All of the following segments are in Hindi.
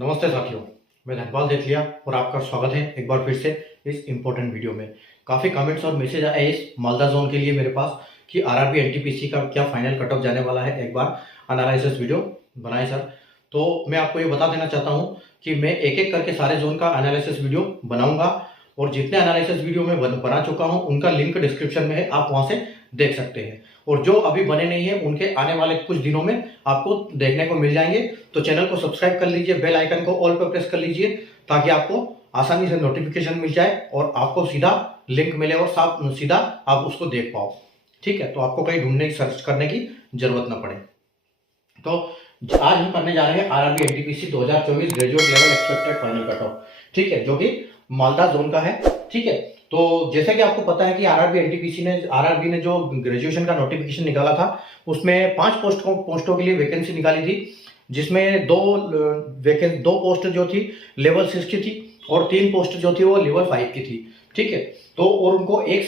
नमस्ते साथियों, मैं धनपाल देथलिया और आपका स्वागत है एक बार फिर से इस इम्पोर्टेंट वीडियो में। काफ़ी कमेंट्स और मैसेज आए इस मालदा जोन के लिए मेरे पास कि आरआरबी एनटीपीसी का क्या फाइनल कट ऑफ जाने वाला है, एक बार एनालिसिस वीडियो बनाए सर। तो मैं आपको ये बता देना चाहता हूँ कि मैं एक एक करके सारे जोन का एनालिसिस वीडियो बनाऊंगा और जितने एनालिसिस वीडियो मैं बना चुका हूँ उनका लिंक डिस्क्रिप्शन में है, आप वहाँ से देख सकते हैं। और जो अभी बने नहीं है उनके आने वाले कुछ दिनों में आपको देखने को मिल जाएंगे। तो चैनल को सब्सक्राइब कर लीजिए, बेल आइकन को ऑल पर प्रेस कर लीजिए ताकि आपको आसानी से नोटिफिकेशन मिल जाए और आपको सीधा लिंक मिले और सीधा आप उसको देख पाओ। ठीक है, तो आपको कहीं ढूंढने की सर्च करने की जरूरत ना पड़े। तो आज हम करने जा रहे हैं RRB NTPC 2024 graduate level expected final cut off, ठीक है, जो कि मालदा जोन का है। ठीक है, तो जैसे कि आपको पता है कि आरआरबी ने जो ग्रेजुएशन का नोटिफिकेशन निकाला था उसमें 5 पोस्टों के लिए वैकेंसी निकाली थी, जिसमें दो पोस्ट जो थी लेवल 6 की थी और 3 पोस्ट जो थी वो लेवल 5 की थी। ठीक है, तो और उनको 1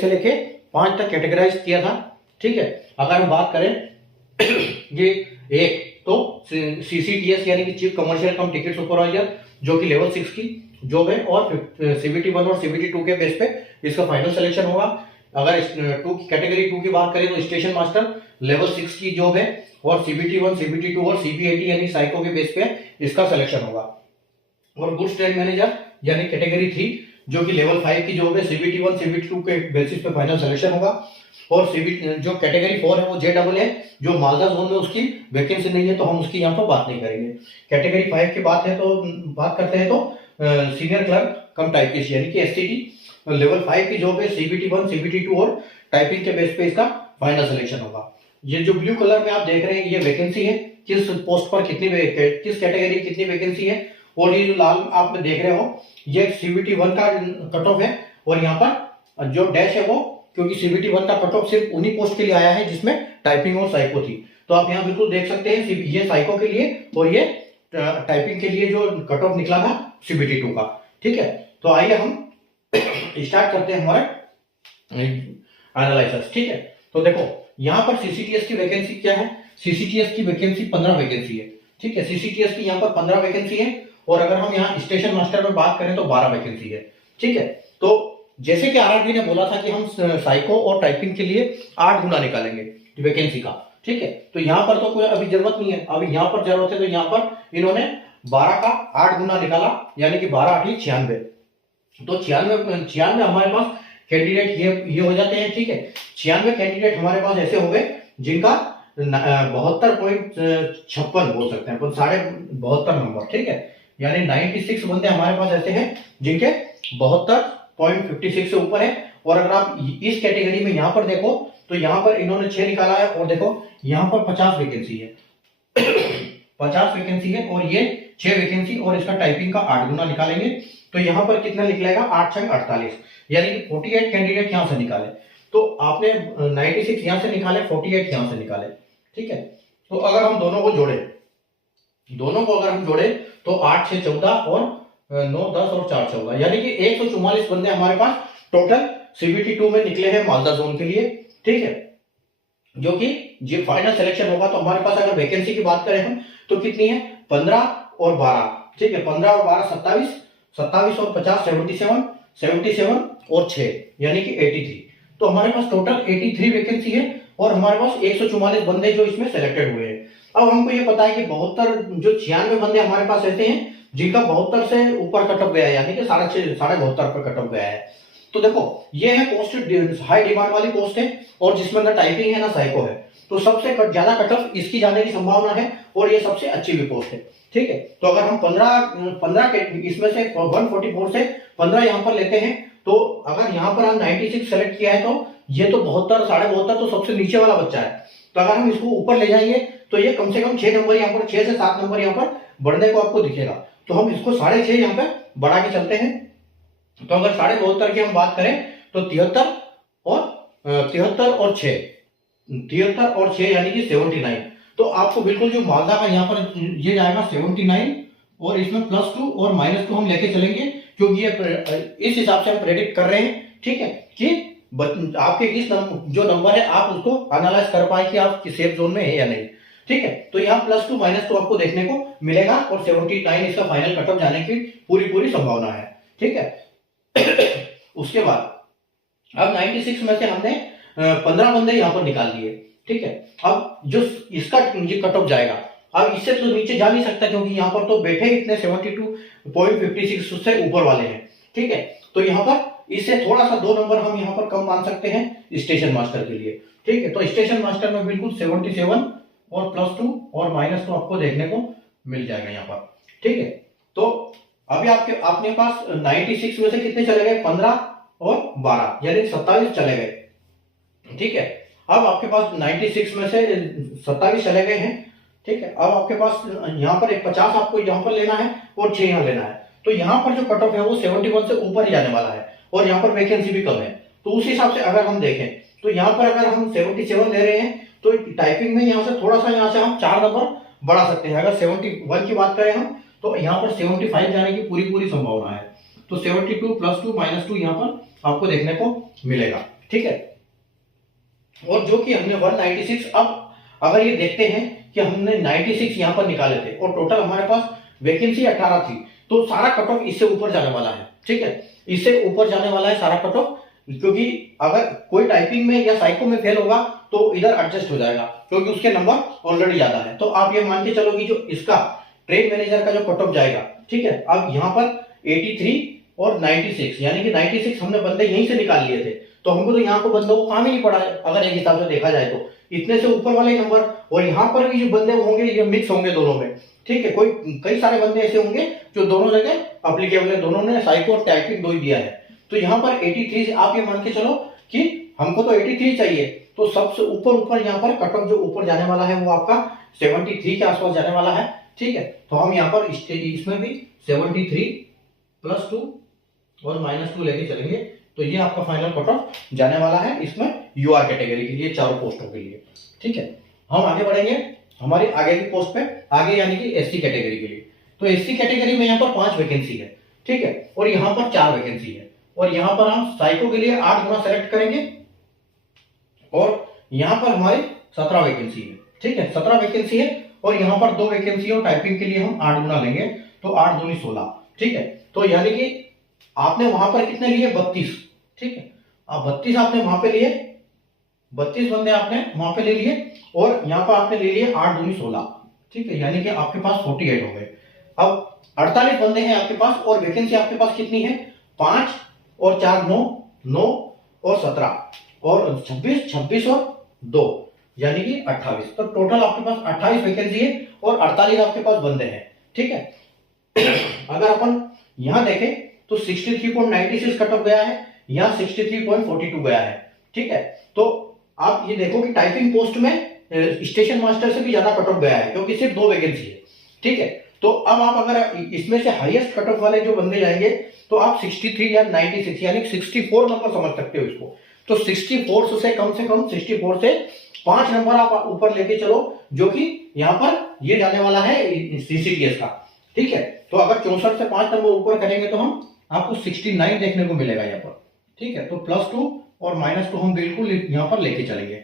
से लेके 5 तक कैटेगराइज किया था। ठीक है, अगर हम बात करें ये एक तो सीसीटीएस यानी कि चीफ कमर्शियल कम टिकट सुपरवाइजर जो कि लेवल 6 की जॉब है और सीबीटी 1 और सीबीटी 2 के बेस पे इसका फाइनल सिलेक्शन होगा। अगर कैटेगरी 2 की बात करें तो स्टेशन मास्टर लेवल 6 की जॉब है और सीबीटी 1, सीबीटी 2 और सीबीएटी यानी साइको के बेस पे इसका सिलेक्शन होगा। और गुड्स ट्रेड मैनेजर यानी कैटेगरी 3 जो कि लेवल 5 की जॉब है, सीबीटी 1, सीबीटी 2 के बेसिस पे फाइनल सिलेक्शन होगा। और सीबीटी जो कैटेगरी 4 है वो जेडबल है, जो मालदा जोन में उसकी वैकेंसी नहीं है तो हम उसकी यहाँ पर बात नहीं करेंगे। कैटेगरी 5 की बात करते हैं तो सीनियर क्लर्क कम टाइपिस्ट यानी कि एसटीटी लेवल 5 की जॉब है, सीबीटी 1, सीबीटी 2 और टाइपिंग के बेस पे इसका फाइनल सिलेक्शन होगा। ये जो ब्लू कलर में आप देख रहे हैं ये वैकेंसी है, किस पोस्ट पर किस कैटेगरी कितनी वैकेंसी है। और ये जो लाल आप देख रहे हो ये सीबीटी 1 का कट ऑफ है और यहाँ पर जो डैश है वो क्योंकि सीबीटी 1 का कट ऑफ सिर्फ उन्हीं पोस्ट के लिए आया है जिसमें टाइपिंग और साइको थी। तो आप यहाँ बिल्कुल देख सकते हैं ये साइको के लिए और ये टाइपिंग के लिए जो कट ऑफ निकला था सीबीटी 2 का। ठीक है, तो आइए हम स्टार्ट करते हैं हमारा एनालिसिस। ठीक है, तो देखो यहाँ पर सीसीटीएस की वैकेंसी क्या है। सीसीटीएस की वैकेंसी 15 वैकेंसी है। ठीक है, सीसीटीएस की यहाँ पर 15 वैकेंसी है और अगर हम यहाँ स्टेशन मास्टर में बात करें तो 12 वैकेंसी है। ठीक है, तो जैसे कि आरआरबी ने बोला था कि हम साइको और टाइपिंग के लिए 8 गुना निकालेंगे वैकेंसी का। ठीक है, तो यहाँ पर तो कोई अभी जरूरत नहीं है, अभी यहाँ पर जरूरत है। तो यहाँ पर इन्होंने 12 का 8 गुना निकाला यानी कि 12 8 96। तो 96 हमारे पास कैंडिडेट ये हो जाते हैं। ठीक है, 96 कैंडिडेट हमारे पास ऐसे हो गए जिनका 72.56 बोल सकते हैं, 72.72 नंबर। ठीक है, यानी 96 बंदे हमारे पास ऐसे हैं जिनके 72.56 से ऊपर है। और अगर आप इस कैटेगरी में यहाँ पर देखो तो यहाँ पर इन्होंने 6 निकाला है और देखो यहाँ पर 50 वैकेंसी है 50 वैकेंसी है और ये 6 वैकेंसी और इसका टाइपिंग का 8 गुना निकालेंगे तो यहाँ पर कितना निकलेगा 8 6 48 यानी कि 48 कैंडिडेट यहाँ से निकाले। तो आपने 96 यहाँ से निकाले, 48 यहाँ से निकाले। ठीक है, तो अगर हम दोनों को जोड़े तो 8 6 14 और 9 10 और 4 14 यानी कि 144 बंदे हमारे पास टोटल सीबीटी 2 में निकले हैं मालदा जोन के लिए। ठीक है, जो कि जो फाइनल सिलेक्शन होगा तो हमारे पास अगर वैकेंसी की बात करें हम तो कितनी है 15 और 12। ठीक है, 15 और 12 27, 27 और 50 77 और 6 यानी कि 83। तो हमारे पास टोटल 83 वैकेंसी है और हमारे पास 144 बंदे जो इसमें सेलेक्टेड हुए हैं। अब हमको ये पता है कि 96 बंदे हमारे पास ऐसे हैं जिनका 72 से ऊपर कट ऑफ गया है यानी कि 72.5 पर कट ऑफ गया है। तो देखो ये है पोस्ट हाई डिमांड वाली पोस्ट है और जिसमें ना टाइपिंग है ना साइको है, तो सबसे ज्यादा कट ऑफ इसकी जाने की संभावना है और ये सबसे अच्छी भी पोस्ट है। ठीक है, तो अगर हम 15 के इसमें से 144 से 15 यहाँ पर लेते हैं तो अगर यहाँ पर हम 96 सेलेक्ट किया है तो ये तो 72 72.5 तो सबसे नीचे वाला बच्चा है। तो अगर हम इसको ऊपर ले जाएंगे तो ये कम से कम 6 नंबर यहाँ पर 6 से 7 नंबर यहाँ पर बढ़ने को आपको दिखेगा। तो हम इसको 6.5 यहाँ पे बढ़ा के चलते हैं। तो अगर 72.5 की हम बात करें तो 73 और 6 यानी कि 79। तो आपको बिल्कुल जो मालदा का यहाँ पर ये जाएगा 79 और इसमें +2 और -2 हम लेके चलेंगे क्योंकि ये इस हिसाब से हम प्रेडिक्ट कर रहे हैं। ठीक है, कि आपके जो नंबर है आप उसको एनालाइज कर पाए कि आप सेफ जोन में है या नहीं। ठीक है। तो यहाँ +2 -2 आपको देखने को मिलेगा और 79 इसका फाइनल कट ऑफ जाने की पूरी संभावना है, ठीक है। उसके बाद अब 96 में से हमने 15 बंदे यहाँ पर निकाल दिए, ठीक है। अब जो इसका ये कट ऑफ जाएगा, अब इससे तो नीचे जा नहीं सकता क्योंकि यहाँ पर तो बैठे इतने 72.56 उससे ऊपर वाले हैं, ठीक है। तो यहाँ पर इससे थोड़ा सा 2 नंबर हम यहाँ पर कम मान सकते हैं स्टेशन मास्टर के लिए, ठीक है। तो स्टेशन मास्टर में बिल्कुल 77 और +2 और -2 आपको देखने को मिल जाएगा यहाँ पर, ठीक है। तो अभी आपके पास 96 में से कितने चले गए, 15 और 12 यानी 27 चले गए, ठीक है। अब आपके पास 96 में से 27 चले गए हैं, ठीक है। अब आपके पास यहाँ पर 50 आपको यहाँ पर लेना है और 6 यहाँ लेना है। तो यहाँ पर जो कट ऑफ है वो 71 से ऊपर ही जाने वाला है और यहाँ पर वैकेंसी भी कम है। तो उस हिसाब से अगर हम देखें तो यहाँ पर अगर हम 77 ले रहे हैं तो टाइपिंग में यहाँ से थोड़ा सा यहाँ से हम 4 नंबर बढ़ा सकते हैं। अगर 71 की बात करें हम तो यहाँ पर 75 जाने की पूरी संभावना है। तो 72 +2 -2 यहाँ पर आपको देखने को मिलेगा, ठीक है। और जो कि हमने 196, अब अगर ये देखते हैं कि हमने 96 यहाँ पर निकाले थे और टोटल हमारे पास वैकेंसी 18 थी, तो सारा कट ऑफ इससे ऊपर जाने वाला है, ठीक है। इससे ऊपर जाने वाला है सारा कट ऑफ, क्योंकि अगर कोई टाइपिंग में या साइको में फेल होगा तो इधर एडजस्ट हो जाएगा क्योंकि उसके नंबर ऑलरेडी ज्यादा है। तो आप ये मान के चलो कि जो इसका ट्रेड मैनेजर का जो कट ऑफ जाएगा, ठीक है। अब यहाँ पर 83 और 96 यानी कि 96 हमने बंदे यहीं से निकाल लिए थे, तो हमको तो यहाँ को बंदों को काम ही नहीं पड़ा है अगर एक हिसाब से देखा जाए तो। इतने से ऊपर वाले नंबर और यहाँ पर भी जो बंदे होंगे ये मिक्स होंगे दोनों में, ठीक है। कई सारे बंदे ऐसे होंगे जो दोनों जगह एप्लीकेबल है, दोनों ने साइको और टाइपिंग दो ही दिया है। तो यहाँ पर 83 आप ये मान के चलो कि हमको तो 83 चाहिए, तो सबसे ऊपर यहाँ पर कट ऑफ जो ऊपर जाने वाला है वो आपका 73 के आसपास जाने वाला है, ठीक है। तो हम यहाँ पर इसमें भी 73 +2 और -2 लेके चलेंगे, तो ये आपका फाइनल कट ऑफ जाने वाला है इसमें यूआर कैटेगरी के लिए, चारों पोस्टों के लिए, ठीक है। हम आगे बढ़ेंगे हमारी आगे की पोस्ट पे, आगे यानी कि एससी कैटेगरी के लिए। तो एससी कैटेगरी में यहाँ पर 5 वैकेंसी है, ठीक है, और यहाँ पर 4 वैकेंसी है। और यहाँ पर हम साइको के लिए 8 गुना सेलेक्ट करेंगे और यहाँ पर हमारी 17 वैकेंसी है, ठीक है। 17 वैकेंसी है और यहाँ पर 2 वैकेंसी और टाइपिंग के लिए हम 8 गुना लेंगे, तो 8 दूनी 16, ठीक है। तो यानी कि आपने वहां पर कितने लिए, 32, ठीक है। अब 32 आपने वहां पे लिए, 32 बंदे आपने वहां पे ले लिए और यहाँ पर आपने ले लिए 8 दूनी 16, ठीक है, यानी कि आपके पास 48 हो गए। अब 48 बंदे हैं आपके पास और वैकेंसी आपके पास कितनी है, 5 और 4 9 9 और 17 और 26 और 2 यानी कि 28। तो टोटल आपके पास 28 वैकेंसी है और 48 आपके पास बंदे हैं, ठीक है। अगर अपन यहां देखें तो 63.96 कट ऑफ गया है, यहाँ 63.42 गया है, ठीक है। तो आप ये देखो कि टाइपिंग पोस्ट में स्टेशन मास्टर से भी ज्यादा कट ऑफ गया है क्योंकि सिर्फ 2 वैकेंसी है, ठीक है। तो अब आप अगर इसमें से हाईएस्ट कट ऑफ वाले जो बंदे जाएंगे तो आप 63 या 96 यानी 64 नंबर समझ सकते हो इसको। तो 64 से कम 64 से 5 नंबर आप ऊपर लेके चलो, जो कि यहाँ पर ये जाने वाला है सीसीटीएस का, ठीक है। तो अगर 64 से 5 नंबर ऊपर करेंगे तो हम आपको 69 देखने को मिलेगा यहाँ पर, ठीक है। तो +2 और -2 हम बिल्कुल यहाँ पर लेके चलेंगे,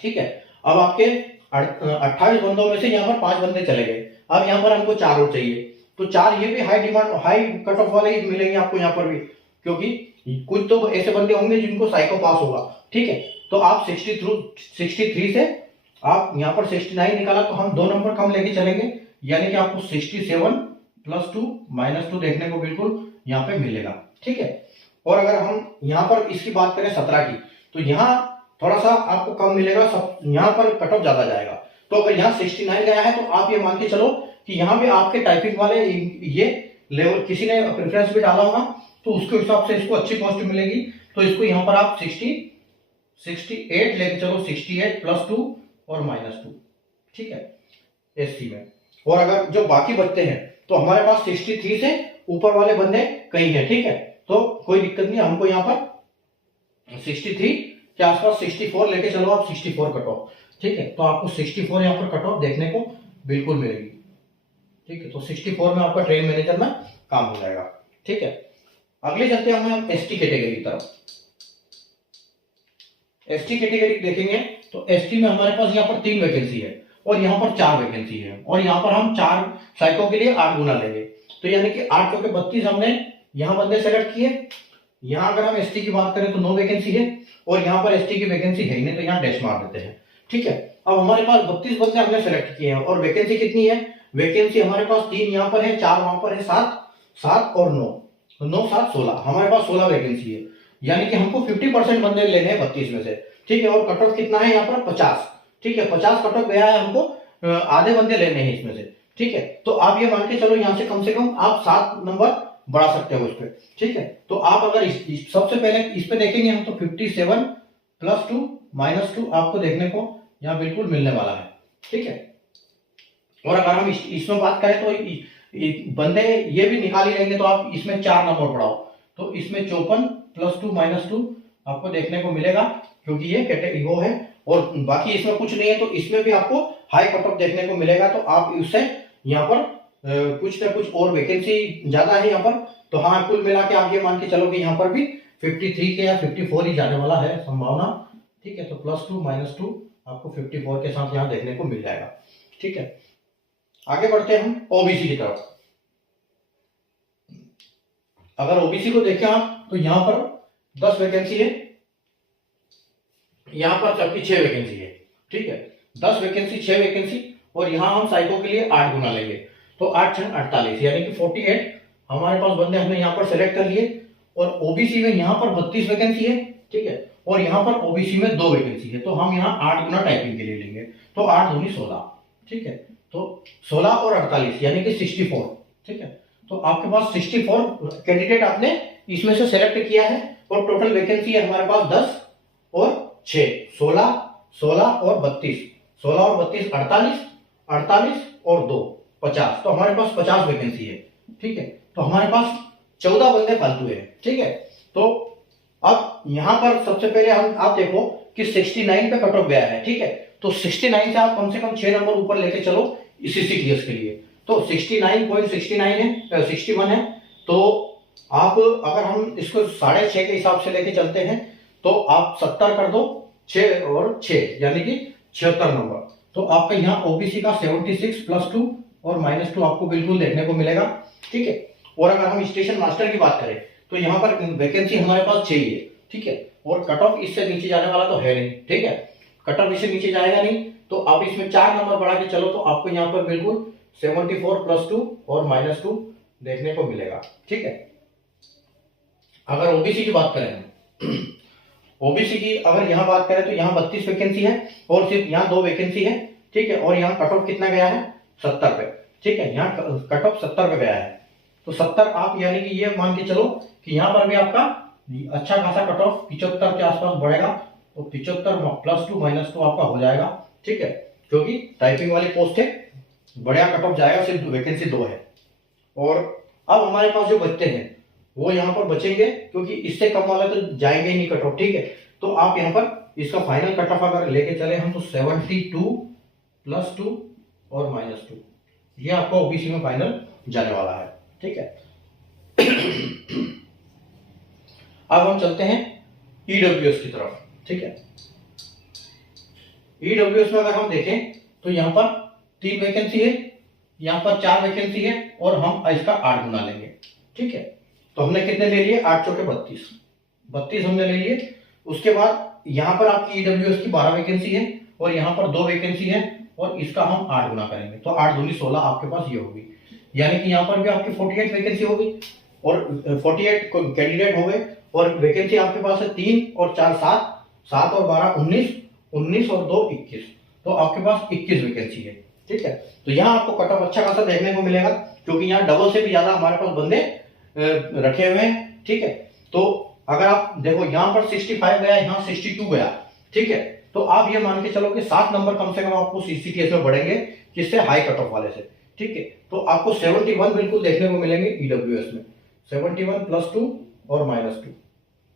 ठीक है। अब आपके 28 बंदों में से यहाँ पर 5 बंदे चले गए, अब यहाँ पर हमको 4 और चाहिए, तो 4 ये भी हाई कट ऑफ वाले ही मिलेंगे आपको यहाँ पर भी, क्योंकि कुछ तो ऐसे बंदे होंगे जिनको साइको पास होगा, ठीक है। तो आप 63 से आप यहाँ पर 69 निकाला तो हम 2 नंबर कम लेके चलेंगे, यानी कि आपको 67 +2 -2 देखने को बिल्कुल यहाँ पे मिलेगा, ठीक है। और अगर हम यहाँ पर इसकी बात करें 17 की, तो यहाँ थोड़ा सा आपको कम मिलेगा, यहाँ पर कट ऑफ ज्यादा जाएगा। तो अगर यहाँ 69 गया है तो आप ये मान के चलो कि यहाँ पे आपके टाइपिंग वाले ये लेवल किसी ने प्रेफरेंस भी डाला होगा तो उसके हिसाब से इसको अच्छी पोस्ट मिलेगी। तो इसको यहाँ पर आप 68 लेके चलो, 68 +2 और -2, ठीक है, एससी में। और अगर जो बाकी बचते हैं तो हमारे पास 63 से ऊपर वाले बंदे कई हैं, ठीक है। तो कोई दिक्कत नहीं, हमको यहाँ पर 63 के आसपास 64 लेके चलो आप, 64 कट ऑफ, ठीक है। तो आपको 64 यहाँ पर कट ऑफ देखने को बिल्कुल मिलेगी, ठीक है। तो 64 में आपका ट्रेन मैनेजर में काम हो जाएगा, ठीक है। अगले चलते हैं हम एसटी कैटेगरी की तरफ। एसटी कैटेगरी देखेंगे तो एसटी में हमारे पास यहाँ पर 3 वैकेंसी है और यहाँ पर 4 वैकेंसी है और यहाँ पर हम 4 साइको के लिए 8 गुना लेंगे। तो यानी कि 8 चौके 32 हमने यहाँ बंदे सेलेक्ट किए। यहाँ अगर हम एसटी की बात करें तो 9 वैकेंसी है और यहाँ पर एसटी की वैकेंसी है ही नहीं, तो यहाँ डैश मार देते हैं। ठीक है, अब हमारे पास 32 बंदे हमने सेलेक्ट किए हैं और वैकेंसी कितनी है? वैकेंसी हमारे पास 3 यहाँ पर है, 4 वहां पर है, 7 और 9, 9 7 16, हमारे पास 16 वैकेंसी है। यानी कि हमको 50% बंदे लेने हैं 32 में से। ठीक है, और कट ऑफ कितना है यहाँ पर? 50। ठीक है, 50 कट ऑफ गया है, हमको आधे बंदे लेने हैं इसमें से। ठीक है, तो आप ये मान के चलो यहाँ से कम से कम आप 7 नंबर बढ़ा सकते हो इस पे। ठीक है, तो आप अगर सबसे पहले इस पे देखेंगे हम तो 57 + 2 - 2 आपको देखने को यहाँ बिल्कुल मिलने वाला है। ठीक है, और अगर हम इसमें बात करें तो बंदे ये भी निकाल ही लेंगे, तो आप इसमें 4 नंबर बढ़ाओ तो इसमें 54 + 2 - 2 आपको देखने को मिलेगा, क्योंकि ये कैटेगरी वो है और बाकी इसमें कुछ नहीं है, तो इसमें भी आपको हाई कट ऑफ देखने को मिलेगा। तो आप उससे यहाँ पर कुछ ना कुछ और वैकेंसी ज्यादा है यहाँ पर, तो हाँ कुल मिला के आप ये मान के चलो कि यहाँ पर भी 53 के या 54 ही जाने वाला है संभावना। ठीक है, तो +2 - 2 आपको 54 के साथ यहाँ देखने को मिल जाएगा। ठीक है, आगे बढ़ते हैं हम ओबीसी की तरफ। अगर ओबीसी को देखें आप तो यहाँ पर 10 वैकेंसी है, यहाँ पर सबकी 6 वैकेंसी है। ठीक है, 10 वैकेंसी 6 वैकेंसी और यहाँ हम साइको के लिए 8 गुना लेंगे, तो 8 × 48 यानी कि 48 हमारे पास बंदे हमने यहाँ पर सेलेक्ट कर लिए। और ओबीसी में यहाँ पर 32 वैकेंसी है। ठीक है, और यहाँ पर ओबीसी में 2 वैकेंसी है, तो हम यहाँ 8 गुना टाइपिंग के लिए लेंगे, तो 8 दूनी 16। ठीक है, तो 16 और 48 यानी कि 64। ठीक है, तो आपके पास 64 कैंडिडेट आपने इसमें से सेलेक्ट किया है और टोटल वैकेंसी है हमारे पास 10 और 6 16, 16 और 32, 16 और 32 48, 48 और 2 50, तो हमारे पास 50 वैकेंसी है। ठीक है, तो हमारे पास 14 बंदे फालतू है। ठीक है, तो अब यहाँ पर सबसे पहले आप देखो कि 69 पे कट ऑफ गया है। ठीक है, तो 69 से आप कम से कम 6 नंबर ऊपर लेके चलो CCTS के लिए, तो 69.69 है, 61 है। तो आप अगर हम इसको 6.5 के हिसाब से लेके चलते हैं तो आप 70 कर दो, 6 और 6 यानी कि 76 नंबर। तो आपका यहाँ ओबीसी का 76 + 2 और -2 आपको बिल्कुल देखने को मिलेगा। ठीक है, और अगर हम स्टेशन मास्टर की बात करें तो यहाँ पर वैकेंसी हमारे पास 6 ही है। ठीक है, और कट ऑफ इससे नीचे जाने वाला तो है नहीं। ठीक है, कट ऑफ इससे नीचे जाएगा नहीं, तो आप इसमें 4 नंबर बढ़ा के चलो तो आपको यहाँ पर बिल्कुल 74 + 2 और -2 देखने को मिलेगा। ठीक है, अगर ओबीसी की बात करें ओबीसी की अगर यहाँ बात करें तो यहाँ 32 वैकेंसी है और सिर्फ यहाँ 2 वैकेंसी है। ठीक है, और यहाँ कट ऑफ कितना गया है? 70 पे। ठीक है, यहाँ कट ऑफ 70 पे गया है, तो 70 आप यानी कि ये मान के चलो कि यहाँ पर भी आपका अच्छा खासा कट ऑफ 75 के आसपास बढ़ेगा, तो 75 + 2 - 2 आपका हो जाएगा। ठीक है, क्योंकि टाइपिंग वाली पोस्ट है, बढ़िया कट ऑफ जाएगा, सिर्फ वैकेंसी 2 है। और अब हमारे पास जो बच्चे हैं वो यहाँ पर बचेंगे, क्योंकि इससे कम वाला तो जाएंगे ही नहीं कट ऑफ। ठीक है, तो आप यहाँ पर इसका फाइनल कट ऑफ अगर लेके चले हम तो 72 + 2 और -2 ये आपका ओबीसी में फाइनल जाने वाला है। ठीक है, अब हम चलते हैं ईडब्ल्यूएस की तरफ। ठीक है, ईडब्ल्यूएस में अगर हम देखें तो यहाँ पर 3 वैकेंसी है, यहाँ पर 4 वैकेंसी है और हम इसका 8 गुना लेंगे। ठीक है, तो हमने कितने ले लिए? 8 चौके 32 हमने ले लिए। उसके बाद यहाँ पर आपकी ईडब्ल्यूएस की 12 वैकेंसी है और यहाँ पर 2 वैकेंसी है और इसका हम 8 गुना करेंगे, तो 8 दूनी 16 आपके पास ये होगी। यानी कि यहाँ पर भी आपकी 48 वैकेंसी होगी और 48 कैंडिडेट हो गए और वैकेंसी आपके पास है 3 और 4 7, 7 और 12 19, 19 और 2 21, तो आपके पास 21 वैकेंसी है। ठीक है, तो यहाँ आपको कट ऑफ अच्छा खासा देखने को मिलेगा, क्योंकि यहाँ डबल से भी ज्यादा हमारे पास बंदे रखे हुए हैं। ठीक है, तो अगर आप देखो यहाँ पर 65 गया, यहाँ 62 गया। ठीक है, तो आप ये मान के चलो कि 7 नंबर कम से कम आपको CCTS में बढ़ेंगे, किससे? हाई कट ऑफ वाले से। ठीक है, तो आपको 71 बिल्कुल देखने को मिलेंगे ईडब्ल्यूएस में, 71 + 2 और -2।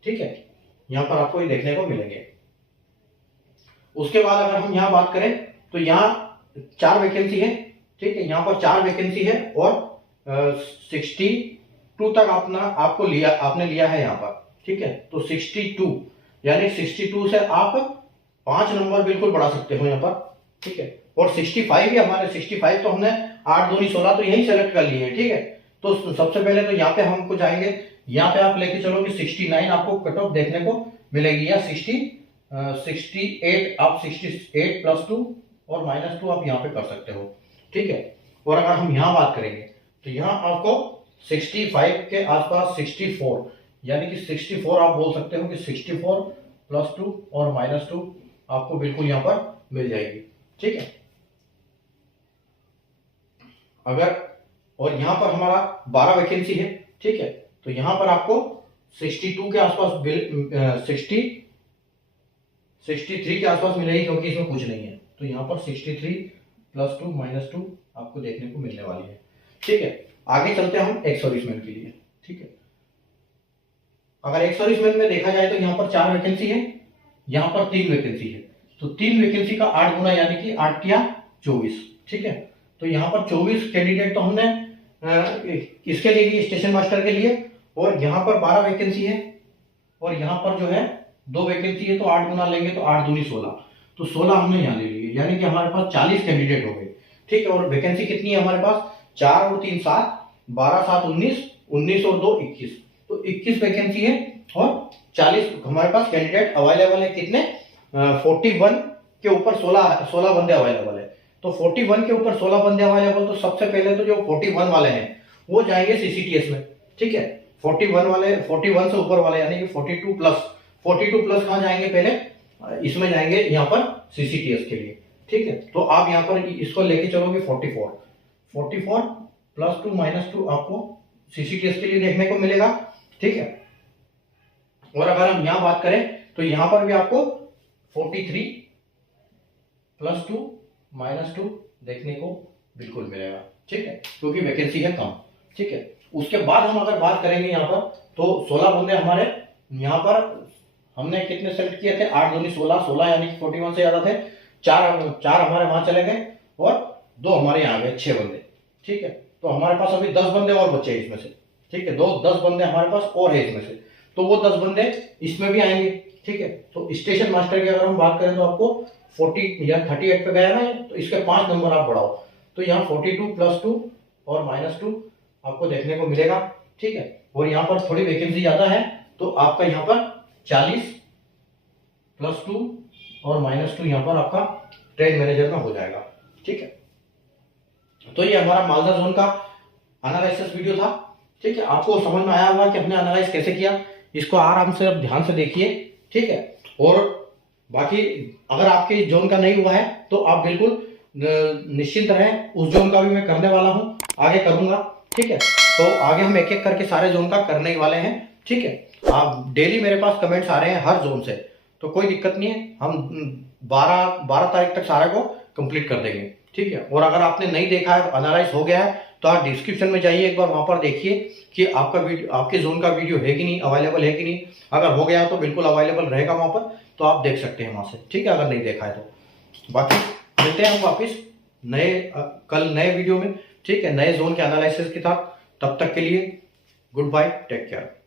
ठीक है, यहाँ पर आपको ये देखने को मिलेंगे। उसके बाद अगर हम यहाँ बात करें तो यहाँ 4 वैकेंसी है। ठीक है, यहाँ पर 4 वैकेंसी है और 62 तक आपने लिया है यहाँ पर। ठीक है, तो 62 यानी 62 से आप 5 नंबर बिल्कुल बढ़ा सकते हो यहाँ पर। ठीक है, और 65 भी हमारे 65 तो हमने 8 दूनी 16 तो यही सेलेक्ट कर लिए है, ठीक है। तो सबसे पहले तो यहाँ पे हमको जाएंगे, यहाँ पे आप लेके चलो कि 69 आपको कट ऑफ देखने को मिलेगी, या 68 आप 68 प्लस 2 और माइनस 2 आप यहाँ पे कर सकते हो, ठीक है। और अगर हम यहाँ बात करेंगे तो यहाँ आपको 65 के आसपास 64 यानी कि 64 आप बोल सकते हो कि 64 प्लस 2 और माइनस 2 आपको बिल्कुल यहाँ पर मिल जाएगी, ठीक है। अगर और यहाँ पर हमारा 12 वैकेंसी है, ठीक है, तो यहाँ पर आपको 62 के आसपास 63 के आसपास मिलेगी, क्योंकि इसमें कुछ नहीं है। तो यहाँ पर 63 प्लस 2 माइनस 2 आपको देखने को मिलने वाली है, ठीक है। आगे चलते हैं हम एक्स सर्विसमैन के लिए, ठीक है। अगर एक्स सर्विसमैन में देखा जाए तो यहाँ पर 4 वैकेंसी है, यहाँ पर 3 वैकेंसी है। तो 3 वैकेंसी का 8 गुना यानी कि 8 या 24, ठीक है। तो यहाँ पर 24 कैंडिडेट तो हमने इसके लिए स्टेशन मास्टर के लिए, और यहाँ पर 12 वैकेंसी है, और यहाँ पर जो है 2 वैकेंसी है, तो 8 गुना लेंगे तो 8 दूनी 16, तो 16 हमने यहाँ ले लिए, यानी कि हमारे पास 40 कैंडिडेट हो गए, ठीक है। और वैकेंसी कितनी है हमारे पास, 4 और 3 7, 12 7 19, 19 और 2 21, तो 21 वैकेंसी है, और 40 हमारे पास कैंडिडेट अवेलेबल है। कितने 41 के ऊपर 16 बंदे अवेलेबल है। तो 41 के ऊपर 16 बंदे अवेलेबल, तो सबसे पहले तो जो 41 वाले हैं वो जाएंगे सीसीटीएस में, ठीक है। 41 वाले, 41 से ऊपर वाले यानी कि 42 प्लस कहाँ जाएंगे, पहले इसमें जाएंगे यहाँ पर सीसीटीएस के लिए, ठीक है। तो आप यहाँ पर इसको लेके चलोगे 44 प्लस 2 माइनस 2 आपको सीसीटीएस के लिए देखने को मिलेगा, ठीक है। और अगर हम यहाँ बात करें तो यहाँ पर भी आपको 43 प्लस 2 माइनस 2 देखने को बिल्कुल मिलेगा, ठीक है, क्योंकि वैकेंसी है कम, ठीक है। उसके बाद हम अगर बात करेंगे यहाँ पर तो 16 बंदे हमारे यहाँ पर हमने कितने सेलेक्ट किए थे, 8 दूनी 16 यानी कि 41 से ज्यादा थे। 4 हमारे वहां चले गए और 2 हमारे यहाँ गए, 6 बंदे, ठीक है। तो हमारे पास अभी 10 बंदे और बचे इसमें से, ठीक है। 10 बंदे हमारे पास और है इसमें से, तो वो 10 बंदे इसमें भी आएंगे, ठीक है। तो स्टेशन मास्टर की अगर हम बात करें तो आपको 40 या 38 पे गया ना, तो इसके 5 नंबर आप बढ़ाओ, तो यहाँ 42 प्लस 2 और माइनस 2 आपको देखने को मिलेगा, ठीक है। और यहाँ पर थोड़ी वैकेंसी ज्यादा है, तो आपका यहाँ पर 40 प्लस 2 और माइनस 2 यहाँ पर आपका ट्रेड मैनेजर में हो जाएगा, ठीक है। तो ये हमारा मालदा जोन का एनालिसिस वीडियो था, ठीक है। आपको समझ में आया होगा कि हमने एनालाइज कैसे किया, इसको आराम से अब ध्यान से देखिए, ठीक है। और बाकी अगर आपके जोन का नहीं हुआ है तो आप बिल्कुल निश्चिंत रहें, उस जोन का भी मैं करने वाला हूं, आगे करूंगा, ठीक है। तो आगे हम एक एक करके सारे जोन का करने ही वाले हैं, ठीक है। आप डेली मेरे पास कमेंट्स आ रहे हैं हर जोन से, तो कोई दिक्कत नहीं है, हम 12 तारीख तक सारे को कंप्लीट कर देंगे, ठीक है। और अगर आपने नहीं देखा है, एनालाइज हो गया है, तो आप डिस्क्रिप्शन में जाइए, एक बार वहां पर देखिए कि आपका वीडियो, आपके जोन का वीडियो है कि नहीं, अवेलेबल है कि नहीं। अगर हो गया तो बिल्कुल अवेलेबल रहेगा वहां पर, तो आप देख सकते हैं वहां से, ठीक है, अगर नहीं देखा है तो। बाकी मिलते हैं हम वापिस कल नए वीडियो में, ठीक है, नए जोन के एनालिसिस के साथ। तब तक के लिए गुड बाय, टेक केयर।